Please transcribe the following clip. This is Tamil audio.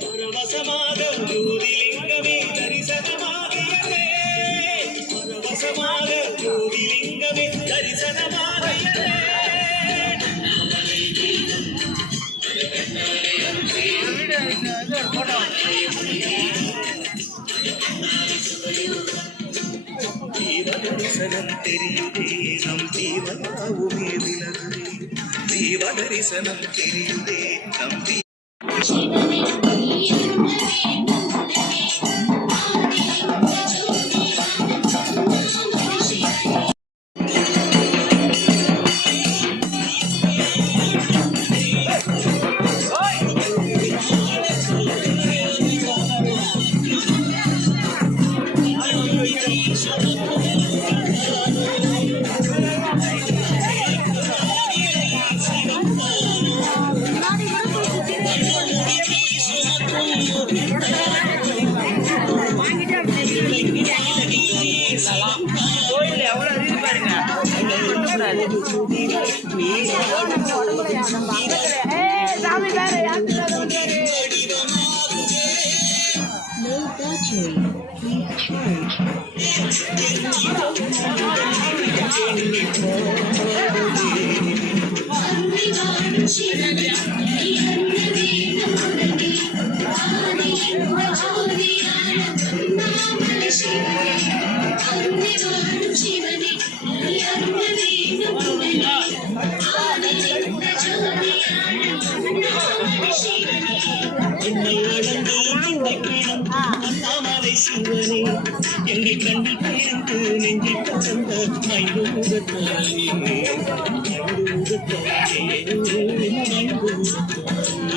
பரவசமாக ஜோதிலிங்கமே தரிசனமாகியதே, பரவசமாக ஜோதிலிங்கமே தரிசனமாகியதே. தீவதரிசனம் தெரியுதே நம் தீவனாவுமே விலகுதே, தீவதரிசனம் தெரியுதே நம் கோயில் எவ்வளவு அறிவு பாருங்க. சாமி வேற சிவனே என்னை கண்டு கேட்டு நெஞ்சில் கலந்த மயூரத்தானே